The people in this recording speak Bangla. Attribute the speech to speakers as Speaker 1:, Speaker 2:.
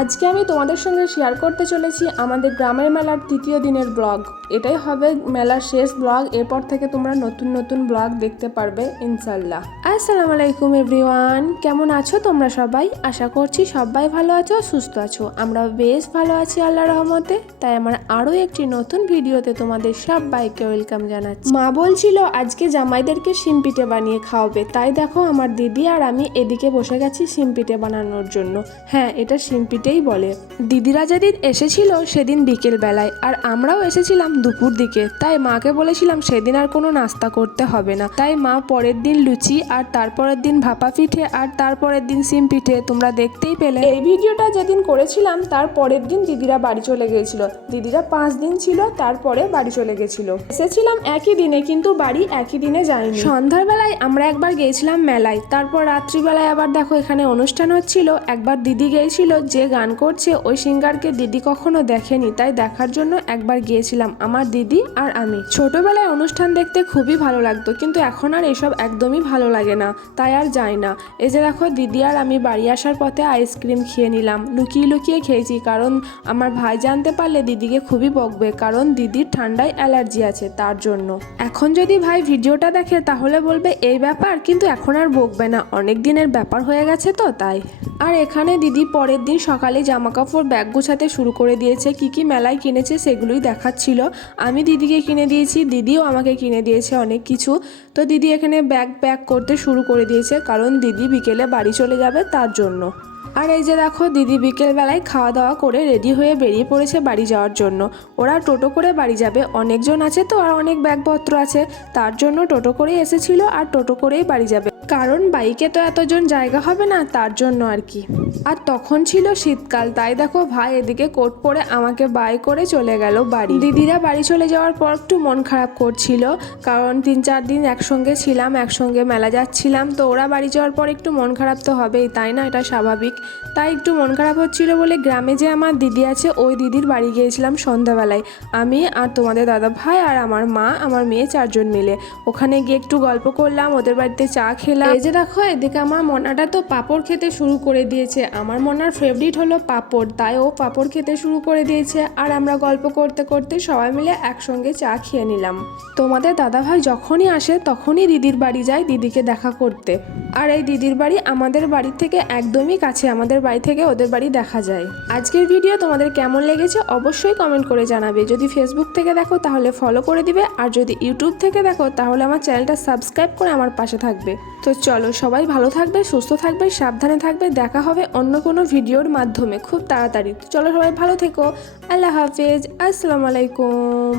Speaker 1: আজকে আমি তোমাদের সঙ্গে শেয়ার করতে চলেছি আমাদের গ্রামের মেলার তৃতীয় দিনের ব্লগ এটাই হবে মেলার শেষ ব্লগ এরপর থেকে তোমরা নতুন নতুন ব্লগ দেখতে পারবে ইনশাল্লাহ আসসালামু আলাইকুম এভরিওয়ান কেমন আছো তোমরা সবাই? আশা করছি সবাই ভালো আছো, সুস্থ আছো। আমরা বেশ ভালো আছি আল্লাহ রহমতে, তাই আমার আরও একটি নতুন ভিডিওতে তোমাদের সবাইকে ওয়েলকাম জানাচ্ছি। মা বলছিল, আজকে জামাইদেরকে শিম পিঠে বানিয়ে খাওয়াবে। তাই দেখো আমার দিদি আর আমি এদিকে বসে গেছি শিম পিঠে বানানোর জন্য। হ্যাঁ এটা শিম পিঠেই বলে। দিদিরা যেদিন এসেছিল সেদিন বিকেল বেলায় আর আমরাও এসেছিলাম দুপুর দিকে। তাই মাকে বলেছিলাম সেদিন আর কোনো নাস্তা করতে হবে না। তাই মা পরের দিন লুচি, আর তারপরের দিন ভাপা পিঠে, আর তারপরের দিন সিম পিঠে। তোমরা দেখতেই পেলে। এই ভিডিওটা যেদিন করেছিলাম, তার পরের দিন দিদিরা বাড়ি চলে গিয়েছিল দিদিরা পাঁচ দিন ছিল, তারপরে বাড়ি চলে গেছিল। এসেছিলাম একই দিনে, কিন্তু বাড়ি একই দিনে যাইনি। সন্ধ্যার বেলায় আমরা একবার গিয়েছিলাম মেলায়। তারপর রাত্রিবেলায় আবার দেখো এখানে অনুষ্ঠান হচ্ছিল। একবার দিদি গিয়েছিল যে গান করছে, ওই সিঙ্গারকে দিদি কখনো দেখেনি, তাই দেখার জন্য একবার গিয়েছিলাম, আমার দিদি আর আমি। ছোটবেলায় অনুষ্ঠান দেখতে খুবই ভালো লাগতো, কিন্তু এখন আর এসব একদমই ভালো লাগে না, তাই আর যাই না। এই যে দেখো, দিদি আর আমি বাড়ি আসার পথে আইসক্রিম খেয়ে নিলাম, লুকিয়ে লুকিয়ে খেয়েছি, কারণ আমার ভাই জানতে পারলে দিদিকে খুবই বকবে, কারণ দিদির ঠান্ডায় অ্যালার্জি আছে তার জন্য। এখন যদি ভাই ভিডিওটা দেখে, তাহলে বলবে, এই ব্যাপার? কিন্তু এখন আর বকবে না, অনেক দিনের ব্যাপার হয়ে গেছে তো, তাই। আর এখানে দিদি পরের দিন সকালে জামা কাপড় ব্যাগ গোছাতে শুরু করে দিয়েছে। কি কি মেলায় কিনেছে সেগুলোই দেখাচ্ছিল। আমি দিদিকে কিনে দিয়েছি, দিদিও আমাকে কিনে দিয়েছে অনেক কিছু। তো দিদি এখানে ব্যাগ প্যাক করতে শুরু করে দিয়েছে, কারণ দিদি বিকেলে বাড়ি চলে যাবে তার জন্য। আর এই যে দেখো, দিদি বিকেলবেলায় খাওয়া দাওয়া করে রেডি হয়ে বেরিয়ে পড়েছে বাড়ি যাওয়ার জন্য। ওরা টোটো করে বাড়ি যাবে। অনেকজন আছে তো, আর অনেক ব্যাগপত্র আছে। তার জন্য টোটো করেই এসেছিল আর টোটো করেই বাড়ি যাবে। কারণ বাইকে তো এতজন জায়গা হবে না, তার জন্য আর কি। আর তখন ছিল শীতকাল, তাই দেখো ভাই এদিকে কোট পরে আমাকে বাই করে চলে গেল বাড়ি। দিদিরা বাড়ি চলে যাওয়ার পর একটু মন খারাপ করছিল, কারণ তিন চার দিন একসঙ্গে ছিলাম, একসঙ্গে মেলা যাচ্ছিলাম। তো ওরা বাড়ি যাওয়ার পর একটু মন খারাপ তো হবেই, তাই না? এটা স্বাভাবিক। তাই একটু মন খারাপ হচ্ছিল বলে গ্রামে যে আমার দিদি আছে, ওই দিদির বাড়ি গিয়েছিলাম সন্ধ্যাবেলায়। আমি আর তোমাদের দাদা ভাই আর আমার মা, আমার মেয়ে চারজন মিলে। ওখানে গিয়ে একটু গল্প করলাম, ওদের বাড়িতে চা খেলাম। এই যে দেখো, এদিকে আমার মনাটা তো পাপড় খেতে শুরু করে দিয়েছে। আমার মনার ফেভারিট হলো পাপড়, তাই ও পাপড় খেতে শুরু করে দিয়েছে। আর আমরা গল্প করতে করতে সবাই মিলে একসঙ্গে চা খেয়ে নিলাম। তোমাদের দাদাভাই যখনই আসে, তখনই দিদির বাড়ি যায় দিদিকে দেখা করতে। আর এই দিদির বাড়ি আমাদের বাড়ি থেকে একদমই কাছে আমাদের বাড়ি থেকে ওদের বাড়ি দেখা যায়। আজকের ভিডিও তোমাদের কেমন লেগেছে অবশ্যই কমেন্ট করে জানাবে। যদি ফেসবুক থেকে দেখো তাহলে ফলো করে দিবে, আর যদি ইউটিউব থেকে দেখো তাহলে আমার চ্যানেলটা সাবস্ক্রাইব করে আমার পাশে থাকবে। তো চলো সবাই ভালো থাকবে, সুস্থ থাকবে, সাবধানে থাকবে, দেখা হবে অন্য কোনো ভিডিওর মাধ্যমে খুব তাড়াতাড়ি। চলো সবাই ভালো থেকো, আল্লাহ হাফেজ, আসসালামু আলাইকুম।